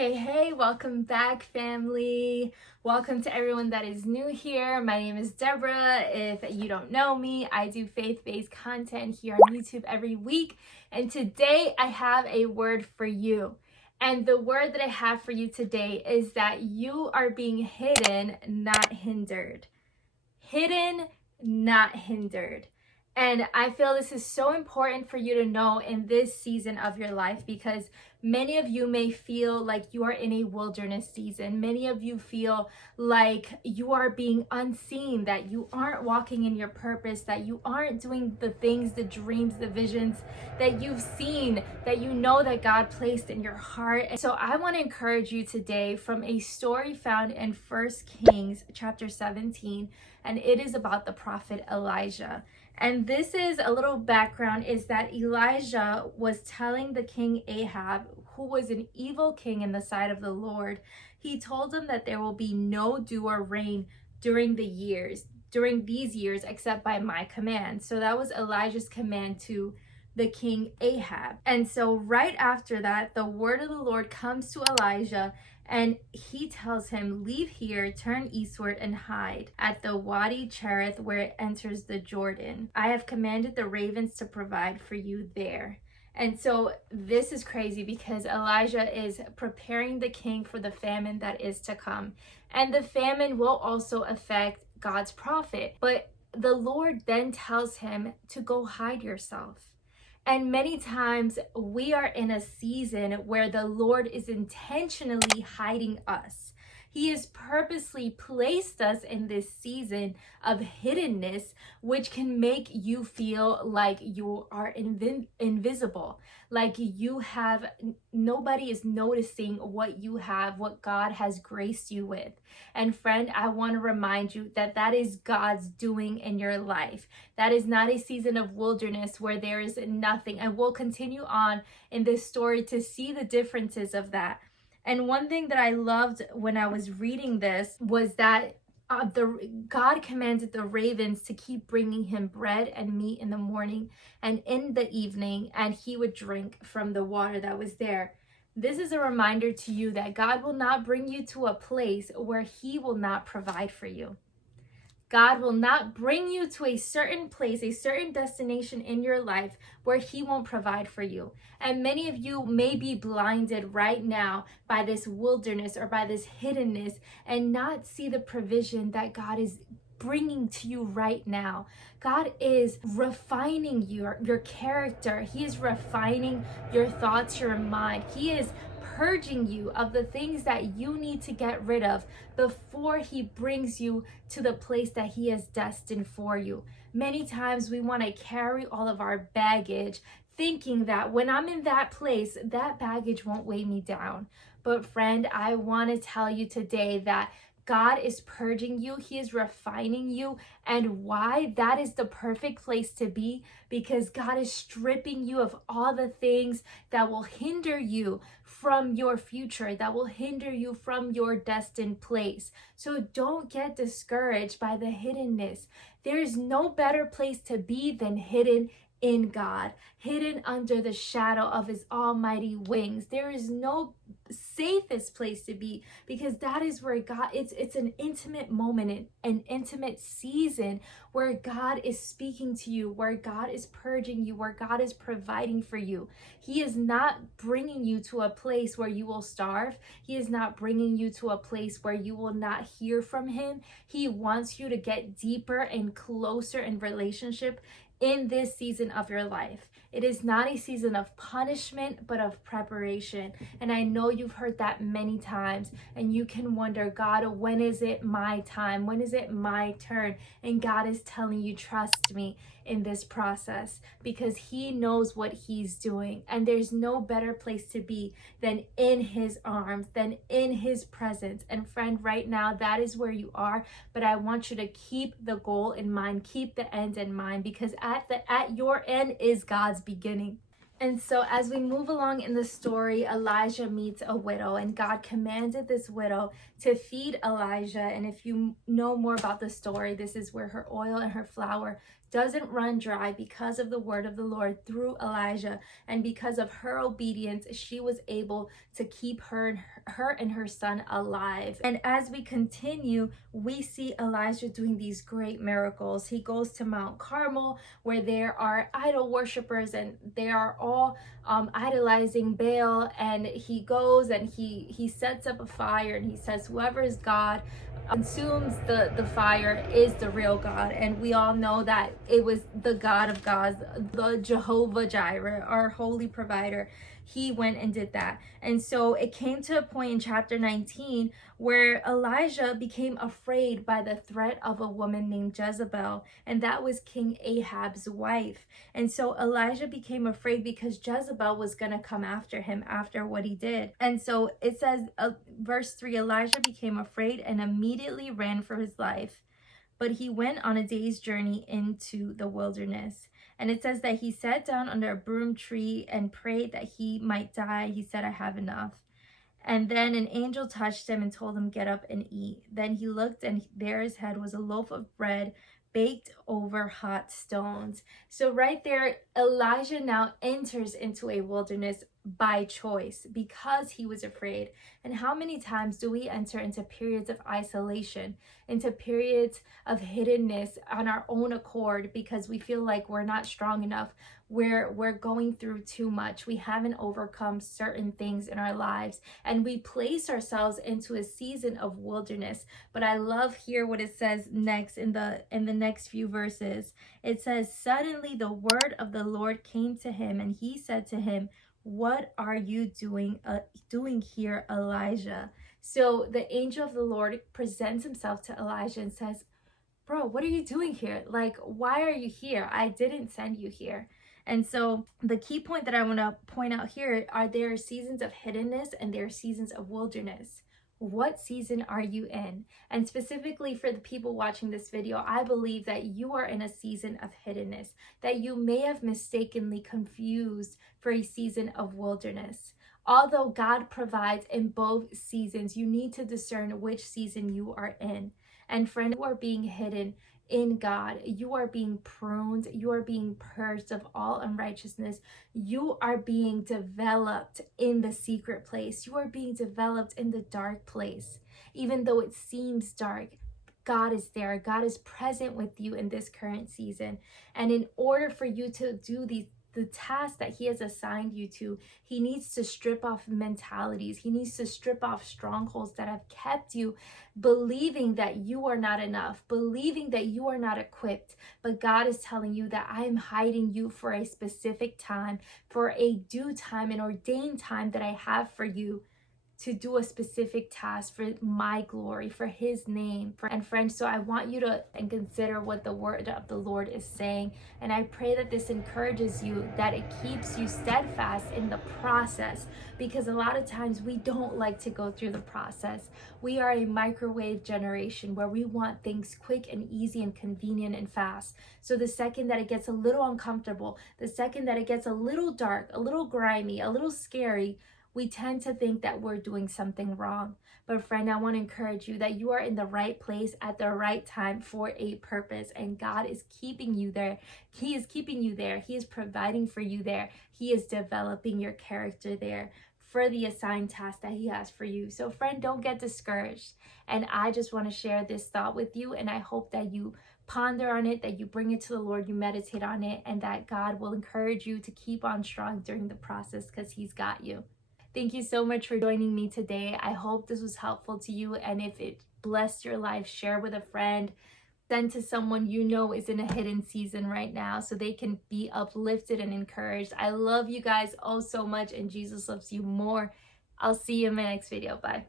Hey, welcome back, family. Welcome to everyone that is new here. My name is Deborah. If you don't know me, I do faith-based content here on YouTube every week. And today I have a word for you. And the word that I have for you today is that you are being hidden, not hindered. Hidden, not hindered. And I feel this is so important for you to know in this season of your life because many of you may feel like you are in a wilderness season. Many of you feel like you are being unseen, that you aren't walking in your purpose, that you aren't doing the things, the dreams, the visions that you've seen, that you know that God placed in your heart. And so I want to encourage you today from a story found in 1 Kings chapter 17, and it is about the prophet Elijah. And this is a little background, is that Elijah was telling the king Ahab, who was an evil king in the sight of the Lord, he told him that there will be no dew or rain during these years, except by my command. So that was Elijah's command to the king Ahab. And so right after that, the word of the Lord comes to Elijah, and he tells him, leave here, turn eastward, and hide at the Wadi Cherith where it enters the Jordan. I have commanded the ravens to provide for you there. And so this is crazy because Elijah is preparing the king for the famine that is to come. And the famine will also affect God's prophet. But the Lord then tells him to go hide yourself. And many times we are in a season where the Lord is intentionally hiding us. He has purposely placed us in this season of hiddenness, which can make you feel like you are invisible, like nobody is noticing what you have, what God has graced you with. And friend, I want to remind you that that is God's doing in your life. That is not a season of wilderness where there is nothing. And we'll continue on in this story to see the differences of that. And one thing that I loved when I was reading this was that God commanded the ravens to keep bringing him bread and meat in the morning and in the evening, and he would drink from the water that was there. This is a reminder to you that God will not bring you to a place where he will not provide for you. God will not bring you to a certain place, a certain destination in your life where he won't provide for you. And many of you may be blinded right now by this wilderness or by this hiddenness and not see the provision that God is bringing to you right now. God is refining your character. He is refining your thoughts, your mind. He is purging you of the things that you need to get rid of before he brings you to the place that he has destined for you. Many times we want to carry all of our baggage, thinking that when I'm in that place, that baggage won't weigh me down. But friend, I want to tell you today that God is purging you. He is refining you. And why? That is the perfect place to be, because God is stripping you of all the things that will hinder you from your future, that will hinder you from your destined place. So don't get discouraged by the hiddenness. There is no better place to be than hidden in God, hidden under the shadow of his almighty wings. There is no safest place to be, because that is where God, it's an intimate moment, an intimate season where God is speaking to you, where God is purging you, where God is providing for you. He is not bringing you to a place where you will starve. He is not bringing you to a place where you will not hear from him. He wants you to get deeper and closer in relationship in this season of your life. It is not a season of punishment, but of preparation. And I know you've heard that many times, and you can wonder, God, when is it my time? When is it my turn? And God is telling you, trust me in this process, because he knows what he's doing. And there's no better place to be than in his arms, than in his presence. And friend, right now, that is where you are. But I want you to keep the goal in mind, keep the end in mind, because at your end is God's beginning. And so as we move along in the story, Elijah meets a widow, and God commanded this widow to feed Elijah. And if you know more about the story, this is where her oil and her flour doesn't run dry because of the word of the Lord through Elijah. And because of her obedience, she was able to keep her and her son alive. And as we continue, we see Elijah doing these great miracles. He goes to Mount Carmel, where there are idol worshipers, and they are all idolizing Baal. And he goes and he sets up a fire, and he says, whoever is God consumes the fire is the real God. And we all know that it was the God of gods, the Jehovah Jireh, our holy provider. He went and did that. And so it came to a point in chapter 19 where Elijah became afraid by the threat of a woman named Jezebel, and that was King Ahab's wife. And so Elijah became afraid because Jezebel was going to come after him after what he did. And so it says, verse 3, Elijah became afraid and immediately ran for his life. But he went on a day's journey into the wilderness. And it says that he sat down under a broom tree and prayed that he might die. He said, I have enough. And then an angel touched him and told him, get up and eat. Then he looked, and there his head was a loaf of bread baked over hot stones. So right there, Elijah now enters into a wilderness by choice because he was afraid. And how many times do we enter into periods of isolation, into periods of hiddenness on our own accord because we feel like we're not strong enough, we're going through too much, we haven't overcome certain things in our lives, and we place ourselves into a season of wilderness. But I love here what it says next in the next few verses. It says, suddenly the word of the Lord came to him, and he said to him, what are you doing here, Elijah? So the angel of the Lord presents himself to Elijah and says, bro, what are you doing here? Like, why are you here? I didn't send you here. And so the key point that I want to point out here are there are seasons of hiddenness and there are seasons of wilderness. What season are you in? And specifically for the people watching this video, I believe that you are in a season of hiddenness, that you may have mistakenly confused for a season of wilderness. Although God provides in both seasons, you need to discern which season you are in. And friend, you are being hidden in God. You are being pruned. You are being purged of all unrighteousness. You are being developed in the secret place. You are being developed in the dark place. Even though it seems dark, God is there. God is present with you in this current season. And in order for you to do the task that he has assigned you to, he needs to strip off mentalities. He needs to strip off strongholds that have kept you believing that you are not enough, believing that you are not equipped. But God is telling you that I am hiding you for a specific time, for a due time, an ordained time that I have for you to do a specific task for my glory, for his name. And friends, so I want you to consider what the word of the Lord is saying. And I pray that this encourages you, that it keeps you steadfast in the process, because a lot of times we don't like to go through the process. We are a microwave generation where we want things quick and easy and convenient and fast. So the second that it gets a little uncomfortable, the second that it gets a little dark, a little grimy, a little scary, we tend to think that we're doing something wrong. But friend, I want to encourage you that you are in the right place at the right time for a purpose, and God is keeping you there. He is keeping you there. He is providing for you there. He is developing your character there for the assigned task that he has for you. So friend, don't get discouraged. And I just want to share this thought with you, and I hope that you ponder on it, that you bring it to the Lord, you meditate on it, and that God will encourage you to keep on strong during the process, because he's got you. Thank you so much for joining me today. I hope this was helpful to you. And if it blessed your life, share with a friend. Send to someone you know is in a hidden season right now so they can be uplifted and encouraged. I love you guys all so much, and Jesus loves you more. I'll see you in my next video. Bye.